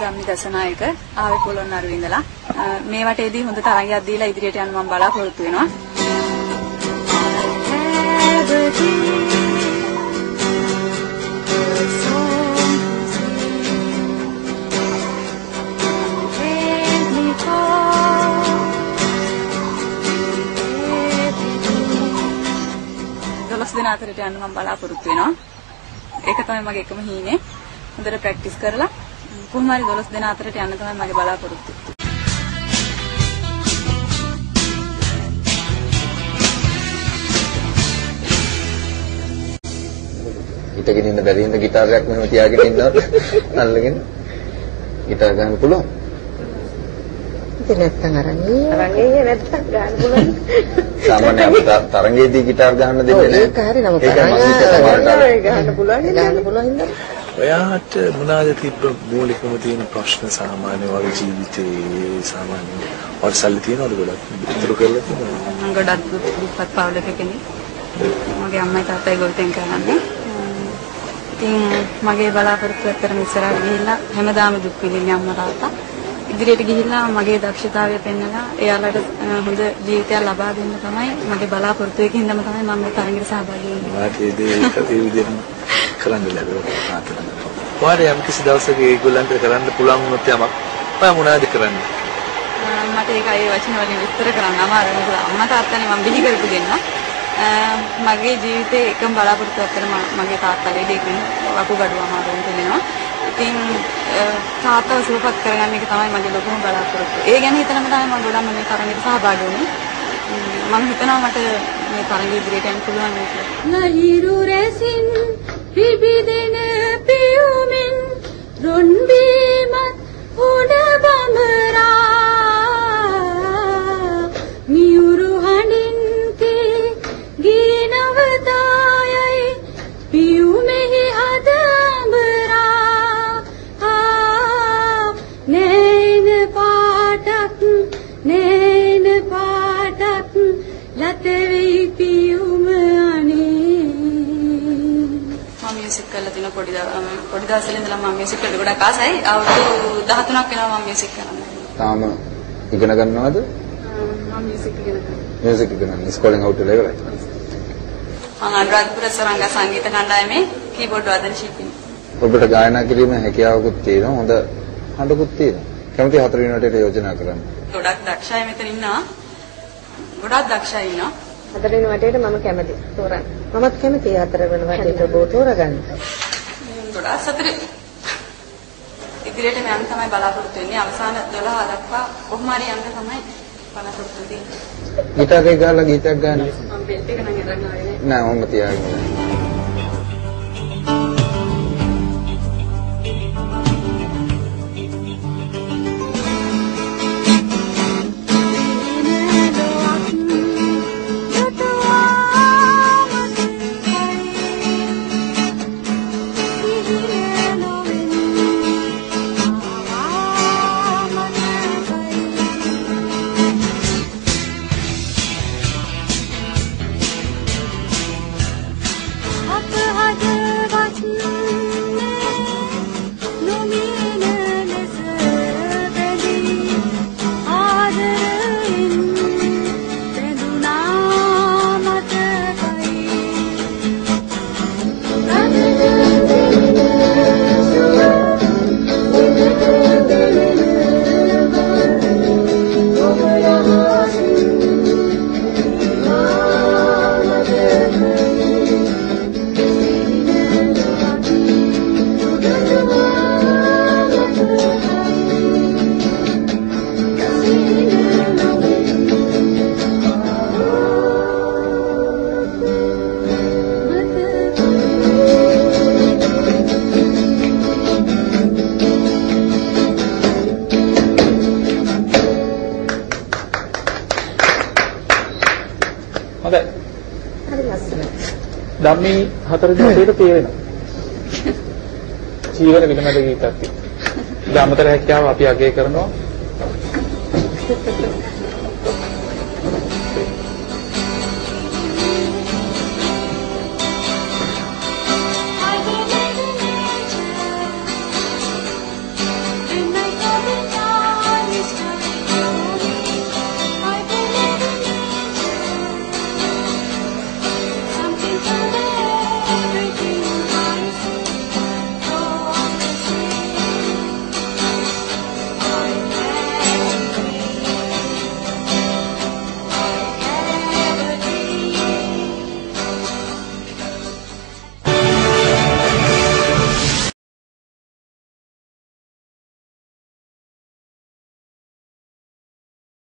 ධම්මි දසනායක ආවේ පොළොන්නරුවේ ඉඳලා මේ වටේදී හොඳ තරගයක් දීලා ඉදිරියට යන්න මම බලාපොරොත්තු වෙනවා. දොළොස් දෙනා අතරට යන්න මම බලාපොරොත්තු වෙනවා. ඒක තමයි මගේ එකම හීනේ. හොඳට ප්‍රැක්ටිස් කරලා කොහොම හරි 12 දෙනා අතරට යන්න තමයි මගේ බලාපොරොත්තු. හිටගෙන ඉන්න බැරි හින්දා ගිටාරයක් මෙහෙම තියාගෙන ඉන්නවා. අල්ලගෙන ගිටාර ගන්න පුළුවන්. ඉතින් නැත්තම් අරන් ඉන්නේ නැත්තම් ගන්න පුළුවන්. සාමාන්‍ය අපිට තරංගයේදී ගිටාර ගන්න දෙන්නේ නැහැ. ඒක හරි නම ගන්න පුළුවන් හින්දා. ඔයාට මොනවාද තිබ්බ මූලිකම තියෙන ප්‍රශ්න සාමාන්‍ය වගේ ජීවිතේ සාමාන්‍ය වර්සල් තියෙනවද ගොඩක් ඉතුරු කරලා තියෙනවද? මම ගොඩක් දුප්පත් පවුලක කෙනෙක්. මගේ අම්මයි තාත්තයි ගොවිතැන් කරන්නේ. ඉතින් මගේ බලාපොරොත්තු ඇත්තටම ඉස්සරහට ගිහිල්ලා හැමදාම දුක් විඳින්නේ අම්මා තාත්තා. ඉදිරියට ගිහිල්ලා මගේ දක්ෂතාවය පෙන්නලා එයාලට හොඳ ජීවිතයක් ලබා දෙන්න තමයි මගේ බලාපොරොත්තු එකකින් තමයි මම මේ තරඟයට සහභාගී වෙන්නේ. වාටේ ඒ විදිහට කරන්න ලැබුණා. ඔයාලා යම් කිසි දවසක ඒගොල්ලන්ට කරන්න පුළුවන් වුණොත් යමක් ඔයා මොනවද කරන්නේ? මට ඒක ඒ වචන වලින් විස්තර කරන්න අමාරුයි. මොකද අම්මා තාත්තනේ මම බිහි කරපු දෙන්නා. මගේ ජීවිතේ එකම බලාපොරොත්තුවක් තමයි මගේ තාත්තා ලෙඩේකින් වකුගඩුව අමාරුවෙන් තිබෙනවා. ඉතින් තාත්තව සුවපත් කරගන්න එක තමයි මගේ ලොකුම බලාපොරොත්තුව. ඒ ගැන හිතනම තමයි මම ගොඩක්ම මේ තරඟයට සහභාගී වුනේ. මම හිතනවා මට මේ තරඟ ඉදිරියට යන්න පුළුවන් කියලා. නහිරු රැසින් විවිධන පියුමින් රොන් බීමත් උඩ බඹරා මියුරු හඬින් කී ගී නවතායයි පියුමෙහි අද අඹරා නේන පාටක් ලතෙවි පියුම අනේ මම මියුසික් කරලා තින පොඩි දවසේ ඉඳලා මම මියුසික් කරලා ගොඩක් ආසයි. අවුරුදු 13ක් වෙනවා මම මියුසික් කරන්නේ. තාම ඉගෙන ගන්නවද? මම මියුසික් ඉගෙන ගන්නවා. මියුසික් ඉගෙන ගන්න ඉස්කෝලෙන් අවුට් වෙලා ඉවරයි. මම අනුරාධපුර සරංග සංගීත කණ්ඩායමේ කීබෝඩ් වාදන ශිල්පිනි. ඔබට ගායනා කිරීමේ හැකියාවකුත් තියෙනවා. හොඳ හඬකුත් තියෙනවා. කැමති 4 වෙනි වටේට යෝජනා කරන්න. ගොඩක් දක්ෂයි මෙතන ඉන්නවා. ගොඩක් දක්ෂයි ඉන්නවා. 4 වෙනි වටේට මම කැමති තෝරන්න. මමත් කැමති 4 වෙනි වටේට ඔබ තෝරගන්න. ගොඩක් සතුටුයි. ඉදිරියට මම තමයි බලාපොරොත්තු වෙන්නේ. අවසාන 12 දක්වා කොහොම හරි යන්න තමයි බලාපොරොත්තු වෙන්නේ. ගිටාරේ ගාලා ගීතයක් ගන්න. මම බෙල්ට් එක නම් ඉරන්න ආවේ නෑ ඔන්න තියාගෙන. ධම්මි 4 දිනකට තේරෙනවා. ජීවන විනමද ගීතක්. ඒ අමතර හැකියාව අපි අගය කරනවා.